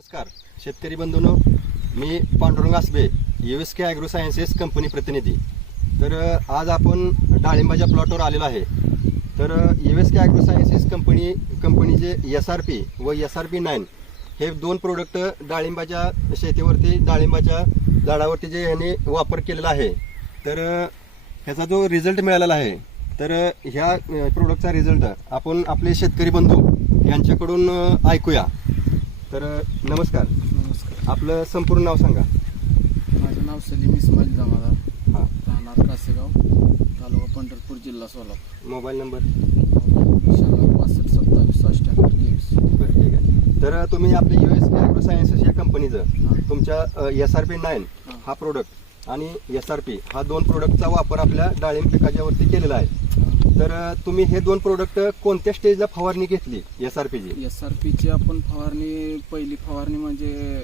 नमस्कार. शेतकरी बंधूंनो मी Pandurang Asabe U S K agro sciences company प्रतिनिधी. तर आज आपण डाळिंबाच्या प्लॉटवर आलेलो आहे. तर U S K agro sciences company कंपनीचे एस आर पी व एस आर पी नाईन हे दोन प्रोडक्ट डाळिंबाच्या शेतीवरती डाळिंबाच्या झाडावरती जे ह्याने वापर केलेला आहे. तर ह्याचा जो रिझल्ट मिळालेला आहे तर ह्या प्रोडक्टचा रिझल्ट आपण आपले शेतकरी बंधू यांच्याकडून ऐकूया. तर नमस्कार. नमस्कार. आपलं संपूर्ण नाव सांगा. माझं नाव सलीम इस्माईल जमादार हां. राहणार कासेगाव तालुका पंढरपूर जिल्हा सोलापूर. Mobile number? शहाण्णव पासष्ट सत्तावीस अठ्ठ्याहत्तर तेवीस. बरं ठीक आहे. तर तुम्ही आपले यू एस ॲग्रो सायन्सेस या कंपनीचं हां. तुमच्या एस आर पी नाईन हां. हा प्रोडक्ट आणि एस आर पी हा दोन प्रोडक्टचा वापर आपल्या डाळिंब पिकाच्यावरती केलेला आहे. तर तुम्ही हे दोन प्रोडक्ट कोणत्या स्टेजला फवारणी घेतली? एस आर पीची एस आर पीची आपण फवारणी पहिली फवारणी म्हणजे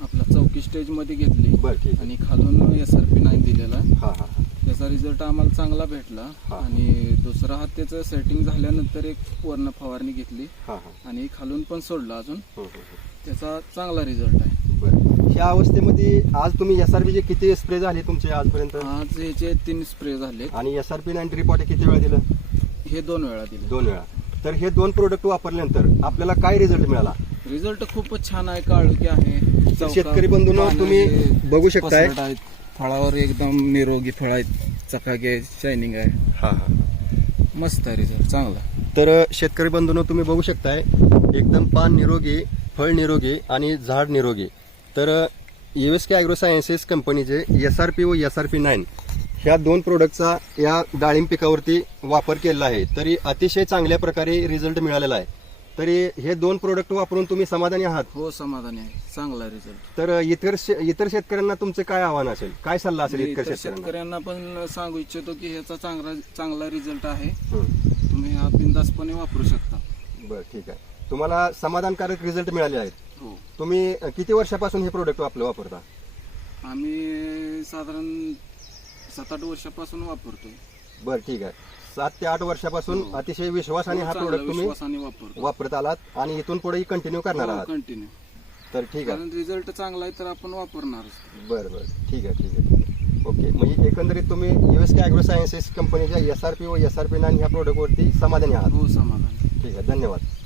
आपला चौकी स्टेजमध्ये घेतली. बरं आणि खालून एस आर पी नाईन दिलेला. हां हां हां. त्याचा रिझल्ट आम्हाला चांगला भेटला. आणि दुसरा हात त्याचं सेटिंग झाल्यानंतर एक वर्ण फवारणी घेतली. आणि खालून पण सोडलं अजून. त्याचा चांगला रिझल्ट आहे. बरं. ह्या अवस्थेमध्ये आज तुम्ही एस आर पीचे किती स्प्रे झाले तुमचे आजपर्यंत? आज ह्याचे तीन स्प्रे झाले. आणि S R P nine report किती वेळा दिलं? हे दोन वेळा दिले. दोन वेळा. तर हे दोन प्रोडक्ट वापरल्यानंतर आपल्याला काय रिझल्ट मिळाला? रिझल्ट खूपच छान आहे काळुकी आहे. चौका- शेतकरी बंधूंनो, तुम्ही बघू शकताय. पसरट आहेत. फळावर एकदम निरोगी फळ आहेत चकाके शायनिंग आहे. हा हा. मस्त आहे रिझल्ट चांगला. तर शेतकरी बंधूंनो तुम्ही बघू शकताय एकदम पान निरोगी फळ निरोगी आणि झाड निरोगी. तर U S K agro sciences कंपनीचे एस आर पी व एस आर पी नाईन ह्या दोन प्रोडक्टचा या डाळिंब पिकावरती वापर केलेला आहे. तरी अतिशय चांगल्या प्रकारे रिझल्ट मिळालेला आहे. तरी हे दोन प्रोडक्ट वापरून तुम्ही समाधानी आहात? हो समाधानी आहे. चांगला रिझल्ट तर इतर शे- इतर शेतकऱ्यांना तुमचे काय आव्हान असेल? काय सल्ला असेल इतर शेतकऱ्यांना? शेतकऱ्यांना पण सांगू इच्छितो की ह्याचा चांगला चांगला रिझल्ट आहे. हं. तुम्ही हा बिंदासपणे वापरू शकता. बरं ठीक आहे. तुम्हाला समाधानकारक रिझल्ट मिळाले आहेत. तुम्ही अ, किती वर्षापासून हे प्रोडक्ट आपलं वापरता? आम्ही साधारण सात आठ वर्षापासून वापरतोय. बरं ठीक आहे. सात ते आठ वर्षापासून हो. अतिशय विश्वासाने हा चांगला प्रोडक्ट तुम्ही वापरतो वापरत आलात आणि इथून पुढेही कंटिन्यू करणार आहात. कंटिन्यू तर ठीक आहे. रिझल्ट चांगला आहे तर आपण वापरणारच. बरं बरं. ठीक आहे ठीक आहे ओके. म्हणजे एकंदरीत तुम्ही U S K agro sciences कंपनीच्या एस आर पी व एस आर पी नाईन ह्या प्रोडक्टवरती समाधानी आहात. हो समाधान. ठीक आहे धन्यवाद.